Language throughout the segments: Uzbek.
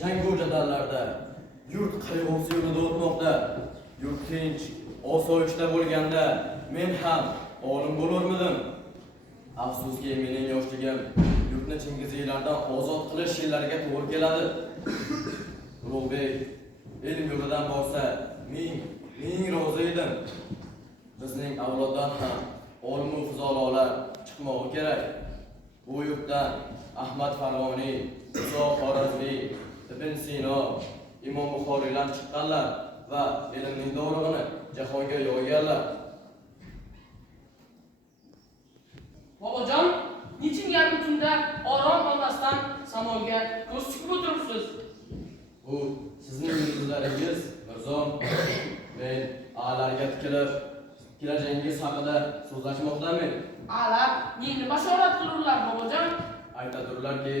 jango'ja dallarda yurt qayg'usi yo'lida o'tmoqda. Yurt tinch, osoyishta bo'lganda men ham olim bo'lurmidim? Afsuski, mening yoshligim yurtni chingiziylardan ozod qilish yillariga to'g'ri keladi. Ulug'bek ilm yo'lidan borsa, men rozi edim. Bizning avloddan ham olim va fuzolar chiqmog'i kerak. Bu yurtdan Ahmad Farg'oniy, Muso Xorazmiy, Ibn Sino, Imom Buxoriylar chiqqanlar va ilmning dorug'ini jahonga yoyganlar. Bobojon, niçin yarım tunda orom olmasdan samoga ko'z tikib o'tiribsiz? Bu sizning yulduzlaringiz, Mirzom. Men a'larga tikilib, kelajagingiz haqida so'zlashmoqdaman. A'lar neni bashorat qilurlar, bobojon? Aytadilarki,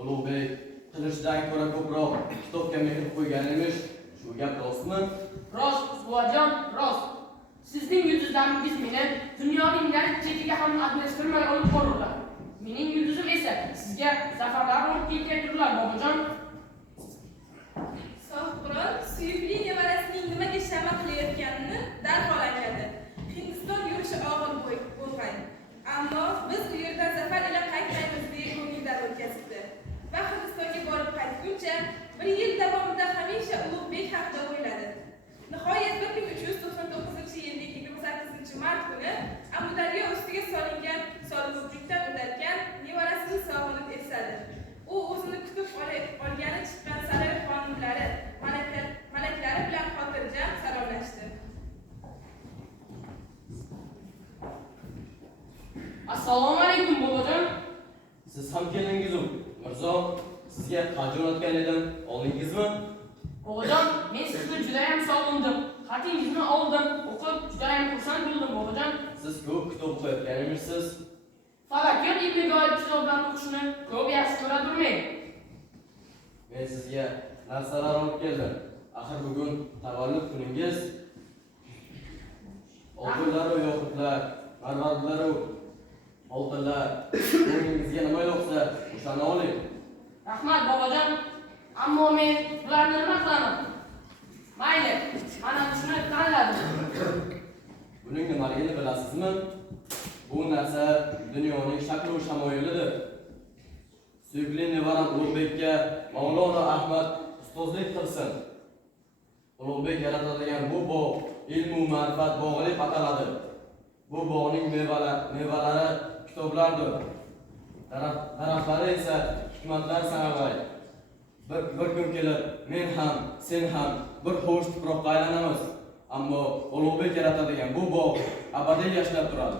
Ulug'bek qilichdan ko'ra ko'proq kitobga mehr qo'ygan emish. Shu gap rostmi? Rost, bobojon, rost. Sizning yulduzlaringiz meni dunyoning narigi chetiga ham adlashtirmay olib borurlar. Mening yulduzim esa sizga zafarlar olib keltirurlar, bobojon. Sohibqiron suyukli nevarasining nimaga shama qilayotganini darhol aytadi. Hindiston yurishi og'ir bo'lgan. Ammo biz u yerdan zafar ila qaytmaymiz deya ko'ngildan o'tkazibdi. Va Hindistonga borib qaytguncha bir yil davomida hamisha Ulug'bek haqida o'yladi. Nihoyat 1399-yilning 28-mart kuni Amudaryo ustiga solingan solibuklikdan o'tayotgan nevarasini sog'inib esladi. U o'zini kutib olgani chiqqan saroy xonimlari, malaklari bilan xotirjam salomlashdi. Assalomu alaykum, bobojon. Siz ham keldingiz, Mirzo. Sizga qancha jo'natgan edim, oldingizmi? Bobojon, men sizni juda ham sog'indim. Xatingizni oldim, o'qib juda ham xursand bo'ldim, bobojon. Siz ko'p kitob o'qiyotgan emishsiz. Falakiyot ilmiga oid kitoblarni o'qishni ko'p yaxshi ko'radurmen. Men sizga narsalar olib keldim. Axir bugun tavallud kuningiz. Oltinlar va yoqutlar, marvaridlar va oltinlar. O'zingizga nima yo'qsa, o'shani oling. Rahmat, bobojon. Ammo men bularni nima qilaman? Mayli, mana shuni tanladim. Buning nimaligini bilasizmi? Bu narsa dunyoning shakl va shamoyilidir. Suyukli nevaram Ulug'bekka Mavlono Ahmad ustozlik qilsin. Ulug'bek yaratadigan bu bog' ilm va ma'rifat bog'i deb ataladi. Bu bog'ning mevalari kitoblardir. Daraxtlari esa hikmatlar sanaladi. Bir kun kelib men ham, sen ham bir ho'sh tuproqqa aylanamiz. Ammo Ulug'bek yaratadigan bu bog' abadiy yashnab turadi.